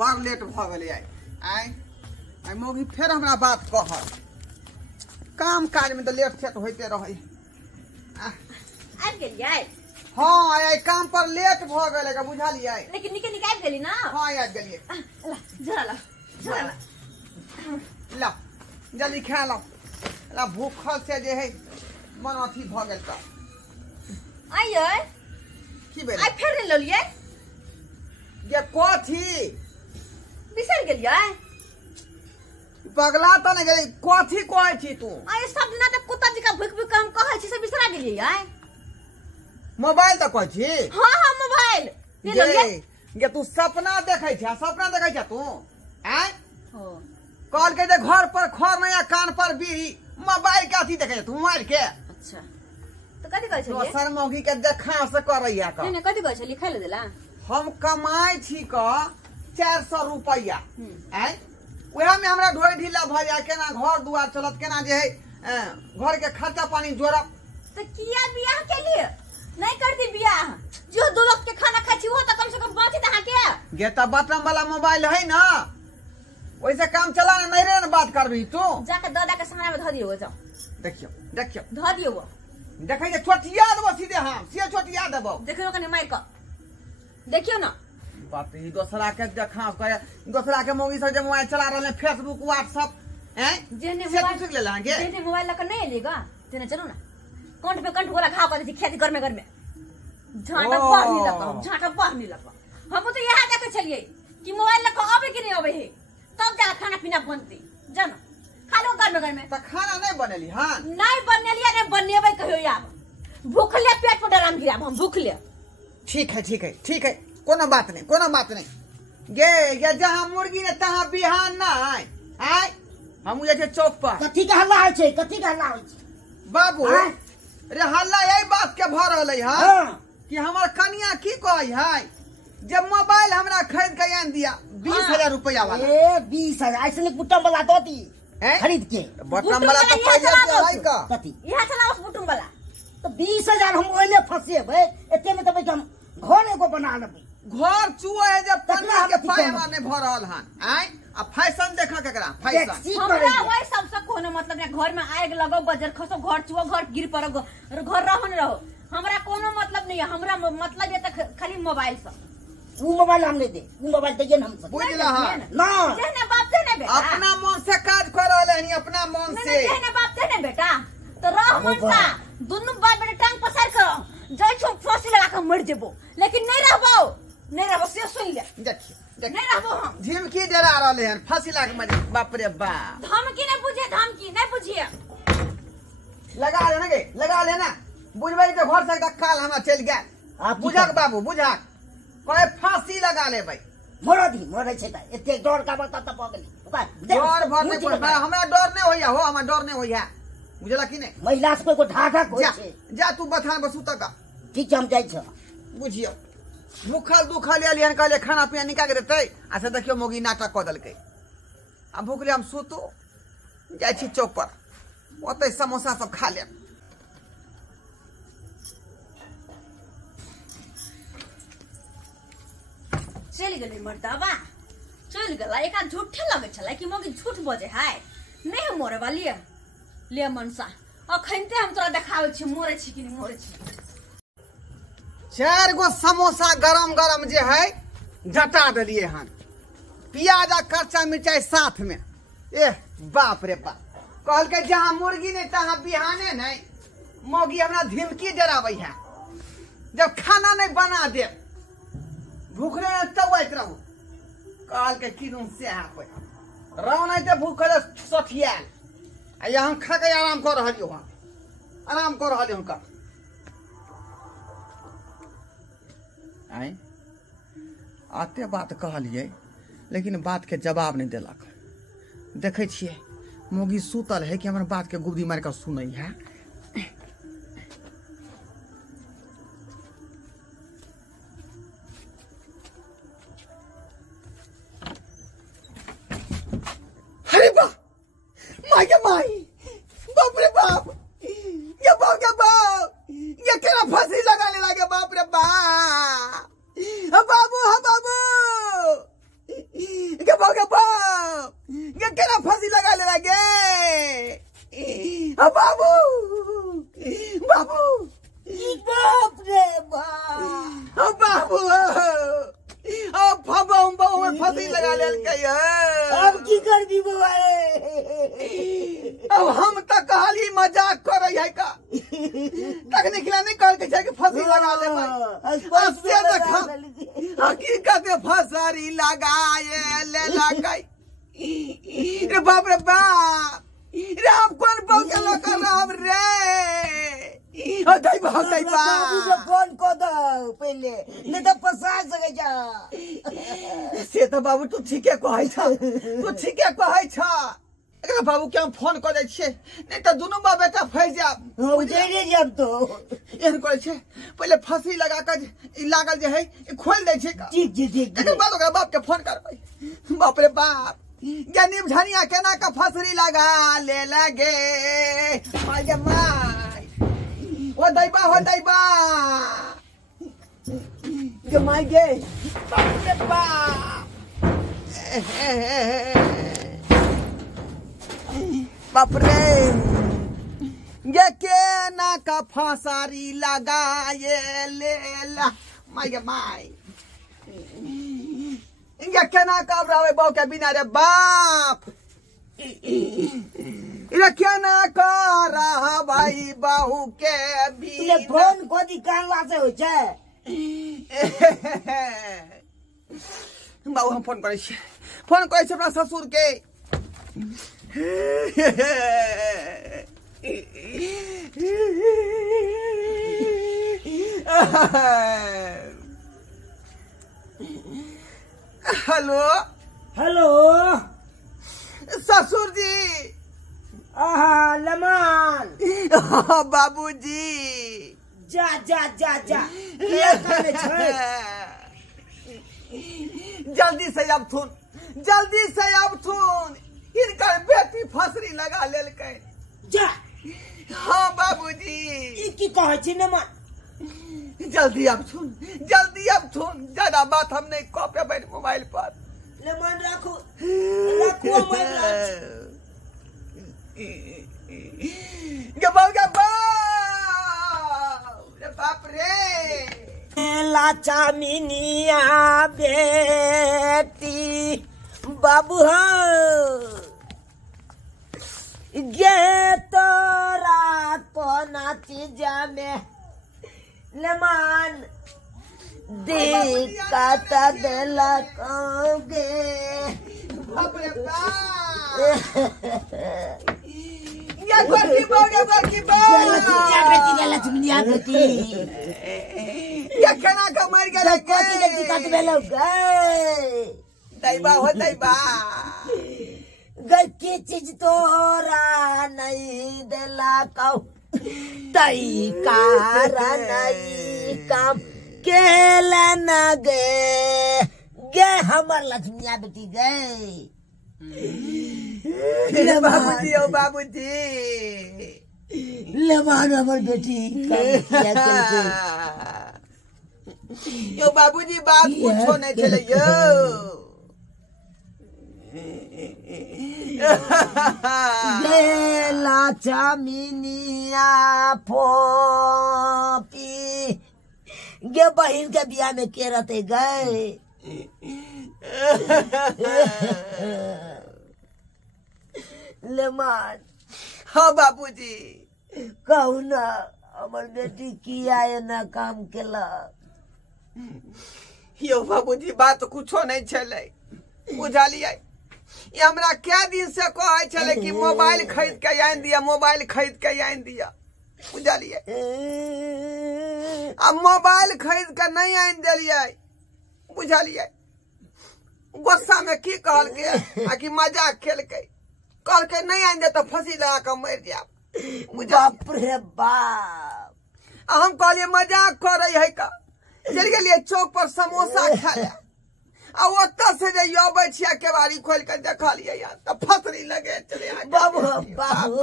बड़ लेट भ गए आई मौगी फिर हमरा बात कह काम काज में तो लेट सेट होते रहे। हाँ आई काम पर लेट भ गए बुझलिए लेकिन निके निकाल गेली ना। हाँ आबि गेलिए जरा ला जल्दी खा लो ला भूखल से जे है मन अथी भ गेल त आइए की भेल आई फेर ले लिये ये कथी बिसर गेलिए पगला त नहीं गेली कथी कहै छी तू आई सब दिना त कुत्ता जी का भुक भुक हम कहै छी से बिसरा गेलिए आई मोबाइल त कहै छी। हां हां मोबाइल ले लिये ये तू सपना देखै छ सपना देखै छ तू हैं हो कल के जे घर पर खर नया कान पर बीड़ी मोबाइल के अथी देखै तू मोबाइल के। अच्छा तो कथि कहै छलिए दोसर मौगी के देखा से करैया का नहीं कथि कहै छलिए खाइ ले देला हम कमाई छी क 400 रुपया हैं ओहा में हमरा ढोई ढीला भ जाय केना घर दुआर चलत केना जे है घर के खर्चा पानी जोड़ब तो किया बियाह के लिए नहीं करती बियाह जो दो वक्त के खाना खाची हो तो कम से कम बात तहां के गे त बटन वाला मोबाइल है ना वैसे काम चला नहीं रे बात करबी तू जाके दादा के सामने में ध दियो जाओ देखियो देखियो ध दियो वो देखै जे छोटिया देबो सीधे हम से छोटिया देबो देखियो कने मार क देखियो ना बात ही दूसरा के देखा करे दूसरा के मौगी से जे मोबाइल चला रहले फेसबुक व्हाट्सएप हैं जेने से कुछ ले लांगे जेने मोबाइल लेकर नहीं लेगा तेने चलो ना कंठ पे कंठ गोला घाव कर दी खेती घर में झाटा बाहर नहीं लगा हम तो यहां देखे चलिए कि मोबाइल लेकर आवे कि नहीं आवे है तब जा खाना पीना बनती जानो खा लो घर में त खाना नहीं बनेली हां नहीं बनेलिया नहीं बनेबै कहियो यार भूखले पेट पर डराम गिराब हम भूखले ठीक है कोनो बात नहीं गे ये जहां मुर्गी ने तहां बिहान नहीं आय हम जे चौक पर कथी के हल्ला होय छै कथी के हल्ला होय छै बाबू रे हल्ला यही बात के भ रहले है कि हमर कनिया की कहै है जब मोबाइल हमरा खरीद के आन दिया 20,000 रुपया वाला ए 20,000 ऐसे बुटम वाला दो दी खरीद के बटन वाला तो पैसा चलाई का कथी यहां चला उस बुटुम वाला तो 20,000 हम ओले फसेबै एते में तो हम घर एगो बना लेबै घर चुआ है जब पन्ना के पायवा ने भ रहल हन आय आ फैशन देखा केकरा फैशन हमरा वही सबसे कोनो मतलब नहीं घर में आग लगो बजर खसो घर चुआ घर गिर पड़ो घर रहो न रहो हमरा कोनो मतलब नहीं है हमरा मतलब ये तो खाली मोबाइल से वो मोबाइल हम ले दे वो मोबाइल दे हम सब बुझला हां ना देने बाप देने बेटा अपना मन से काज कर रहले हनी अपना मन से देने बाप देने बेटा तो रह मन सा दोनों बाप बेटा टांग पसार करो जय छो फांसी लगा के मर जेबो लेकिन नहीं रहबो से सुन ले देखिए नहीं रहबो हम झिमकी डरा रहले हन फांसी लाग मरे बाप रे बाप धमकी नहीं बुझे धमकी नहीं बुझिए लगा ले ना बुझबै तो घर से काल हमरा चल गया बुझक बाबू बुझक कहे फांसी लगा ले भाई मरे छै त एते डर का बता त प गेली डर भर नहीं पड़ हमरा डर नहीं होइया हो हमरा डर नहीं होइया बुझला कि नहीं महिला से कोई ढाढा कोई छै जा तू बथान बसु तक ठीक हम जाई छ बुझियो भूखल दुखल एलियन कहले खाना पीना निकाल के देतै आ से देखियो मोगी नाटक क देलकै आ भूखले हम सुतू जाई छी चौक पर ओतै समोसा सब खा ले चल गेलै मर्दावा चल गेला एका झूठे लगे छला कि मोगी झूठ बजे है नहीं मोरे वाली ले मनसा अखनते हम तोरा देखावे छी मोरे छी कि नहीं मोरे छी 4 गो समोसा गरम गरम जे है जटा देलिए हन प्याज आ कच्चा मिर्चाई साथ में बाप रे बाप कहल के जहां मुर्गी नहीं तहां बिहाने नहीं मोगी हमरा धमकी डराबै है जब खाना नहीं बना दे भूखले चौबैत रहू कहल के किनुम से पे रहो नहीं तो भूखले सठियाल आ यहाँ खा के आराम कर रही हूँ आराम कर रही हूँ का आए आते बात कहलिए लेकिन बात के जवाब नहीं दिलक देखे छिए मोगी सुतल है कि हमारे बात के गुबदी मार कर सुनै है अरे बा माई बाप रे बाप ये बाप ये केना फांसी लगाने लगे बाप रे बाप बाबू हाँ बाबू बाबू बाबू बाप रे बाप। बाबू अब फबम बहु में फंसी लगा लेल के अब की कर दी बउआ रे। अब हम तो कहली मजाक कर है का तक निकला नहीं कर के जाके फंसी लगा ले भाई अससे देखा हकीकत में फंसारी लगाए ले लगाई रे बाप रे बाप रे हम कौन बोल के लगा राम रे ओ दाई बाप बाबू से फोन को दो पहले नहीं तो फंसा सके जा। से तो बाबू तू ठीके कहै छ तू ठीके कहै छ एकरा बाबू के हम फोन कर दै छियै नहीं तो दोनों बाप बेटा फंस जाब हो जाइए जब तो एहन करे छै पहले फांसी लगा कर ई लागल जे है ई खोल दै छै ठीक जी ठीक एकर बाद ओकरा बाप के फोन करबै बाप रे बाप ज्ञानी झनिया केना का फांसी लगा ले लगे माय गे माय ओ दैबा गे माय गे बाप रे बाप बाप रे ये केना का फांसारी लगाए लेला माय गे माय ये केना का रावे बाऊ के बिना रे बाप ये केना का रहा भाई बाहू के ले बिना फोन को दी कानवा से हो छै। बाबू हम फोन करे छी अपना ससुर के हेलो हेलो ससुर जी आहा लमान बाबूजी जा जा जा जा ये करे छै। जल्दी से अब थुन इनकर बेटी फसरी लगा लेल के जा हाँ बाबूजी ई की कहै छी लमान। जल्दी अब थुन ज्यादा बात हम नहीं कह पेबै मोबाइल पर लमान राखो मोबाइल बाप रे लाचा मिनिया बेटी बाबू हो गे तोरा कोना चीज में लमान दिक्कत देला कहोगे बाप रे बाप ये गोटी बेटी गला चुनिया बेटी ये केना का मर गेलै कोती के दिक्कत भेलौ गए दैबा गई की चीज तोरा नहीं देला कहू तई कारण नहीं काम केला न गे हमर लक्ष्मिया बेटी गए बाबूजी लमान हमर बेटी यो बाबूजी बात पूछो नहीं चले यो गेला चामिनिया फोपी गे बहिन के बियाह में के रहते गए लेमान हाँ बाबूजी कहू ना हमर बेटी किया ना काम केला। यो बाबूजी बात कुछो नहीं चले बुझलिए ये हमरा क्या दिन से कहे चले कि मोबाइल खरीद के आन दिया बुझलिए अब मोबाइल खरीद के नहीं आन दिलिए बुझलिए गुस्सा में की कहल के कि मजाक खेल के कहल के नहीं आन दे तो फांसी लगा के मर जाब बाप रे बाप हम कहलिए मजाक कर रही है का चल गए चौक पर समोसा खा लिया और ओत्ता से जे अबै छिया केवाड़ी खोल के देखलिए यार तो फसरी लगे चले बाबू बाबू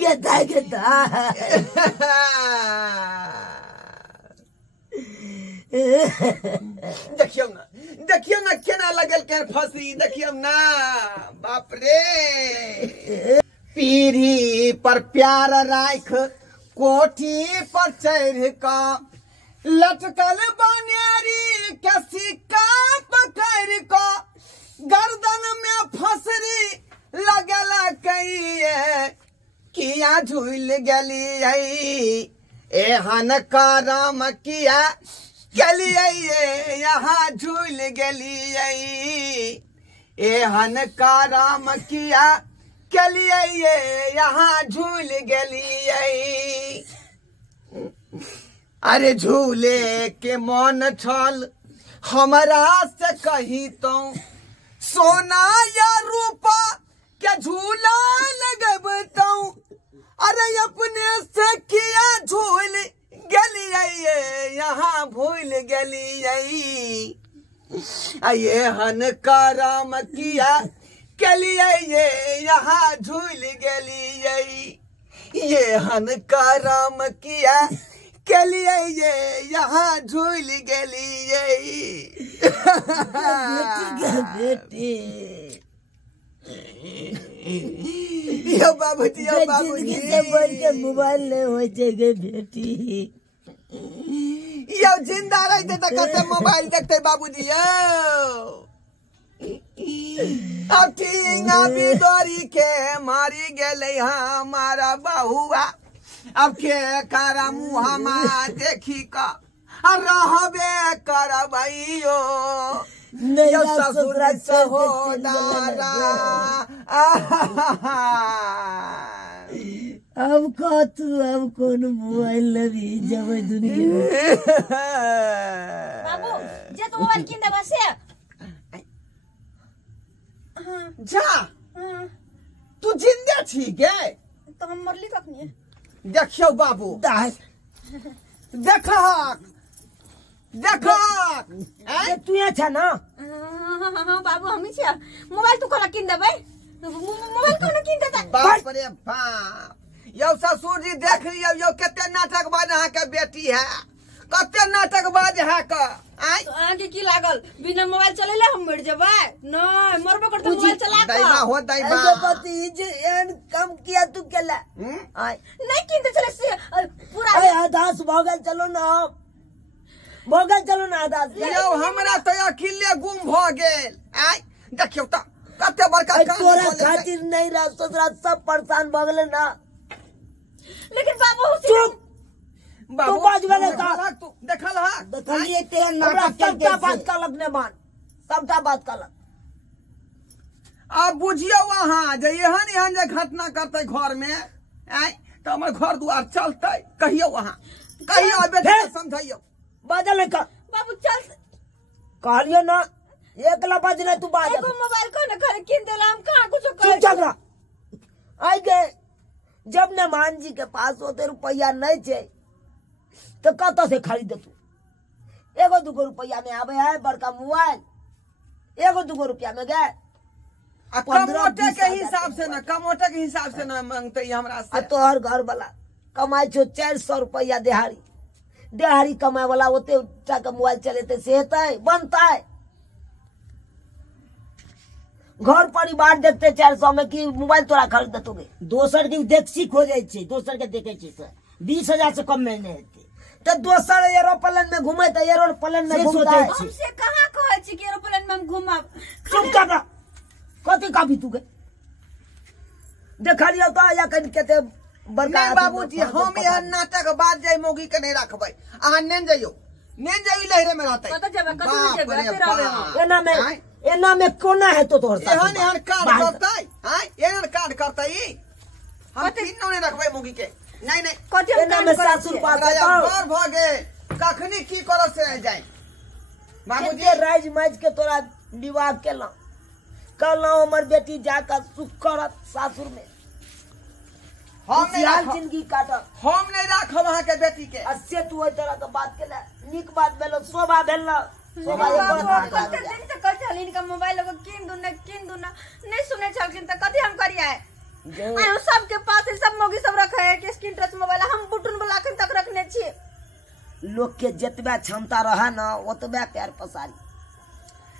गेदा देखियो ना केना लगल के फंसी, देखियो ना बाप रे। पीढ़ी पर प्यार राख कोठी पर चढ़ का लटकल बनेरी के सिक्का पकड़ का गर्दन में फसरी लगल कई किया झूल गली एहन करम किया गलिए यहाँ झूल गली एहन करम किया गलिए यहाँ झूल गली। अरे झूले के मन छल हमरा से कही तो सोना या रूपा के झूला लगबता। अरे अपने से किया झूल गलिए यहाँ भूल गलिए ये हन करम किया गलिए यहाँ झूल गलिए ये हन करम किया गलिए यहाँ झूल गलिए। बेटी यो बाबूजी यो बाबूजी से बढ़ के मोबाइल नहीं हो जाएगा बेटी। यो जिंदा रहते तो कैसे मोबाइल देखते बाबूजी यो। अब ठींगा बिदोरी के मारी गेले हमारा बहुआ अब के कारा मुँह में देखी का रहबे करबैयो ससुर सहोदारा। अब का तू अब कौन मोबाइल लगी जब दुनिया बाबू जे तो मोबाइल किन दे बसे जा तू जिंदा छी गे तो हम मरली कखनी। देखियो बाबू देखक तू यहाँ छ न बाबू हम छी मोबाइल तू कोना किन देबै मोबाइल कोना किन देता। बाप रे बाप यो ससुर जी देख लियो यो कते नाटक बाज अहाँ के बेटी है कते नाटक बाज है का तो आगे की लागल बिना मोबाइल चलेला हम मर जेबै नहीं मरबो करते मोबाइल चला के दैबा हो दैबा ऐसे पति जे एन कम किया तू केला आय नहीं किन दे चले से पूरा अरे आदास भगल चलो ना भगल चलो ना आदास यो हमरा तो अकेले गुम भ गेल आय देखियो त कते बड़का काम तोरा खातिर नहीं रह ससुरा सब परेशान भगले ना। लेकिन बाबू चुप तू बाज वाले का तू देखल हा देखलिए ते नाटक सबका बात कलक ने मान सबका बात कलक। अब बुझियो वहां जे एहन जे घटना करते घर में आय तो हमर घर दुआर चलते कहियो वहां कहियो बेटा समझाइयो बाजल का बाबू चल कहलियो ना एक लफज ने तू बाज एगो मोबाइल कोना करे किन देला हम कहां कुछ चुप कर चल रहा आई गए जब ने मान जी के पास होते रुपया नहीं छे तो कत से खरीद तू एगो दूगो रुपया में आवे है बड़का मोबाइल एगो दूगो रुपया में गए कमोटे के हिसाब से ना कमोटे के हिसाब से ना मांगते हमरा से तोहर घर वाला कमाई छो 400 रुपया दिहाड़ी कमाए वाला होते का मोबाइल चलेते से हेतै बनता है घर परिवार देखते 400 में की मोबाइल तोरा खरीद देतोगे दोसर के देख सीख हो जाए छे दोसर के देखे छे से 20,000 से कम में नहीं हेते तो दोसर एरोप्लेन में घूमे तो एरोप्लेन में घूमता है हमसे कहां कहै छी कि एरोप्लेन में हम घुमब चुप कर रहा कथी काफी तू के देखा लियो तो या कहीं कहते बड़का नहीं बाबूजी हम यह नाटक बात जाय मोगी के नहीं रखबै अहाँ नेन जाइयो लहरे में रहते कत जेबै कत जेबै तेरा आवे एना में कोना है तो तोहर साथ एहन कार्ड करतै हां एहन कार्ड करतै हम तीनों नहीं रखबै मोगी के नहीं नहीं कत एना में सासुर पास घर भ गेल कखनी की करऽ से जाय बाबूजी राज माज के तोरा विवाह केला कहला हमर बेटी जाकर सुख करत सासुर में हम नहीं जिंदगी काटत हम नहीं राखब अहाँ के बेटी के अस्से तू ओइ तरह के बात केला नीक बात भेलो शोभा भेलो शोभा कते दिन से कह चलिन का मोबाइल को किन दुना नहीं सुने छलकिन त कथि हम करिया आयो सबके पास सब मोगी सब रखे है कि स्क्रीन टच मोबाइल हम बुटन वाला अखन तक रखने छी लोग के जितबे क्षमता रहा ना ओतबे पैर पसारी,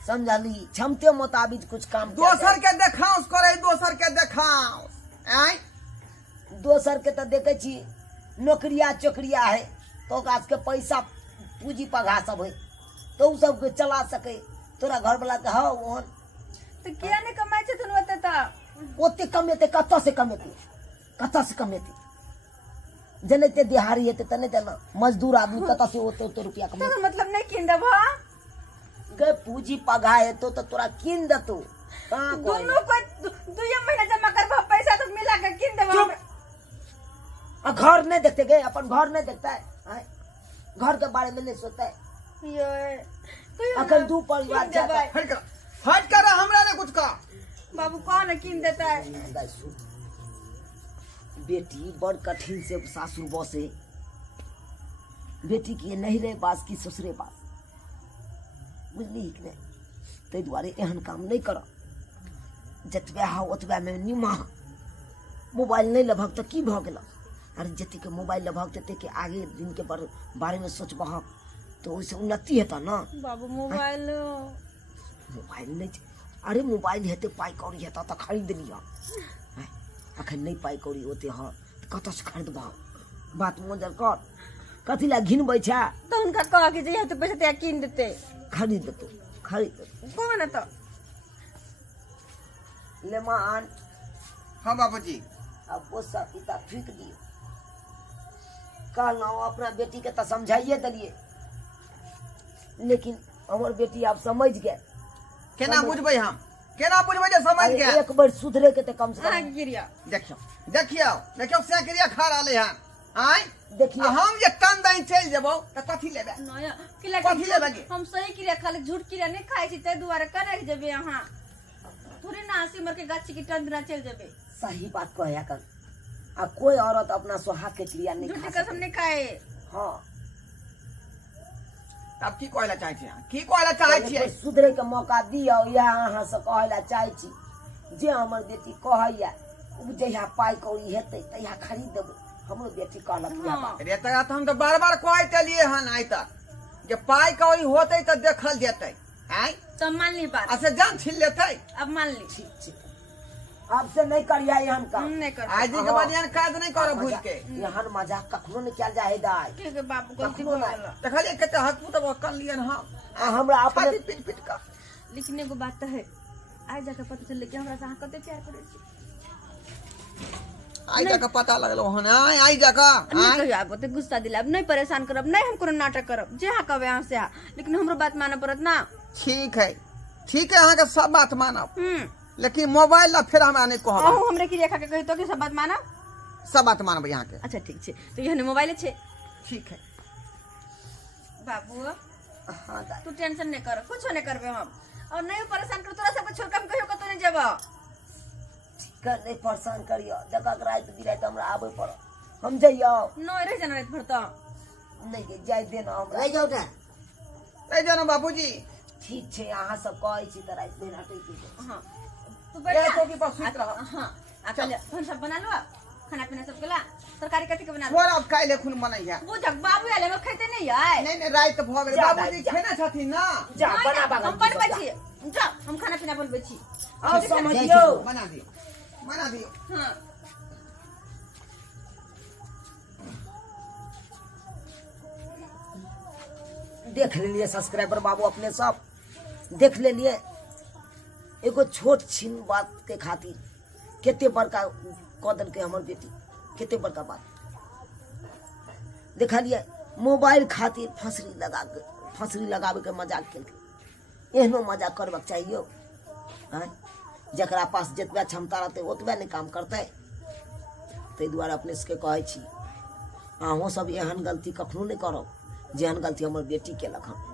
समझली? क्षमते मुताबिक कुछ काम किया दोसर जाए। के देखाओ करे, दोसर के देखाओ आय दोसर के तो देखे छी नौकरिया चोकरिया है तो ओकरा के पैसा पूंजी पगा सब है तो उ सब के चला सके। तोरा घर वाला के हाँ ओहन तो किया नहीं कमाए छे तुन ओते त ओते कमेते, कत से कमेते, कत से कमेते? जनते दिहाड़ी हेते तने जना मजदूर आदमी कत से ओते रुपया कमेते? तो मतलब नहीं किन देबो के पूंजी पगा है तो तोरा किन दतो कहां कोई दोनों को 2 महीना जमा करबो पैसा तो मिला के किन देबो। चुप। घर नहीं देखते गए, अपन घर नहीं देखता है आय? घर के बारे में नहीं सोचता है। ये अखन दू परिवार जाता है। हट कर हमरा ने कुछ का बाबू कौन किन देता है? दाई सुन, बेटी बड़ कठिन से सासुर बसे, बेटी की नहीं रहे बास की ससुरे बास, बुझली कि नहीं? ते दुआरे एहन काम नहीं कर, जतबे हा ओतबे में निमा। मोबाइल नहीं लभक तो की भ गेल? अरे जते के मोबाइल लभक तते के आगे दिन के बारे में सोचबह तो ओइसे उन्नति हेता ना। बाबू मोबाइल मोबाइल नहीं, अरे मोबाइल हेते पाई कौड़ी हेता तो खरीद लिया। अखन नहीं पाई कौड़ी होते हाँ तो कत से खरीदबा? बात मंजर कर, कथी ला घिनबै छा? तो उनका कह के जे तो पैसा ते किन देते, खरीद देतो, खरीद देतो। कौन है तो ले मान हाँ बाबूजी अब वो सब पिता फेंक दिए। कल ना अपना बेटी के तो समझाइए दिलिए, लेकिन हमार बेटी आप समझ गए। केना बुझबै हम, केना बुझबै जे समझ अरे गए? एक बार सुधरे के तो कम से हाँ कम गिरिया देखियो देखियो देखियो सेकरिया खा रहले हन आय देखिए। हम जे टन दही चल जेबो त कथी लेबे? नया किला कथी ले लगे? हम सही किरिया खाली झूठ किरिया नहीं खाई छी ते दुआरे करे के जेबे यहां थोड़ी ना हंसी मर के गाछी की टन दिना चल जेबे। सही बात कहे कर। आ कोई औरत अपना सुहाग के क्रिया नहीं झूठी खा कसम सकती। नहीं खाए। हाँ अब की कहला चाहै छी? की कहला चाहै छी? कोई सुधरे के मौका दियो, या अहाँ से कहला चाहै छी जे हमर बेटी कहैया उ जहिया पाई कौड़ी हेतै तहिया खरीद देबै। हमरो बेटी कहलक या बात। अरे त हम तो बार-बार कहैत लिए हन आइ तक जे पाई कौड़ी होतै त देखल जेतै आय तो मान ली बात, आ से जान छिल लेतै। अब मान ली ठीक ठीक, अब से नहीं करिया एहन काम। हम नहीं कर आज के बाद यान काज नहीं करब भूल के। एहन मजाक कखनो नहीं किया जाए दाई। ठीक है बाबू गलती कखनो हो नहीं। गेल। देखलिए कते हकू त कर लियन हम हमरा अपने छाती पीट पीट का लेकिन एगो बात तो है, आज जाके पता चल कि हमरा से अहाँ कते प्यार करे छी। आई जाके पता लगलो हन आई जाके नहीं कहियो आब ओते गुस्सा दिलाब, नहीं परेशान करब, नहीं हम कोनो नाटक करब, जे हाँ कहबे अहाँ से हाँ, लेकिन हमरो बात मानब पड़त ना। ठीक है अहाँ के सब बात मानब, लेकिन मोबाइल ला फिर हमरा नहीं कहब। अहू हमरे की रेखा के कहि तो कि सब बात मानब। सब बात मानब यहाँ के। अच्छा ठीक छे, तो यहने मोबाइल छे। ठीक है बाबू हाँ दाई। तू टेंशन नहीं कर, कुछ नहीं करबे हम, और नहीं परेशान कर, तोरा सब छोड़ के हम कहियो कतो नहीं जेबो। ठीक है, नहीं परेशान करियो। जगह के रात बिरात हमरा आबे पड़ो, हम जइयो। नहीं रह जाना रात भर तो नहीं के जाय देना हमरा। रह जाओ ता रह जाओ बाबूजी। ठीक छे, अहाँ सब कहै छी त रात दिन हटै छी। हां तू ए बैठ तो की पास सुत रह। हां अकेले फोन सब बना लो, खाना पीना सब केला, तरकारी कथी के बना लो। छोड़ अब काइले खुन बनैया। बुझक बाबू आले में खैते नहीं है। नहीं रात भ गेल, जा, बाबूजी जा। खेना छथिन ना। जा बना बागा हम बनबै छी, जा हम खाना पीना बनबै छी। आओ समझियो। बना दियो बना दियो। हां देख लेलिए सब्सक्राइबर बाबू, अपने सब देख लेलिए। एगो छोट छीन बात के खातिर केते बड़का कदन के हमर बेटी, केते बड़का बात देखलिए। मोबाइल खातिर फसरी लगावे के मजाक केलकै। एहनो मजाक करबाक चाहिए। हैं जकरा पास जतबे क्षमता रहतै ओतबे नहीं काम करतै। ताहि दुआरे अपने सबके कहै छी अहूँ सब एहन गलती कखनो नहीं करब जेहन गलती हमर बेटी केलक हन।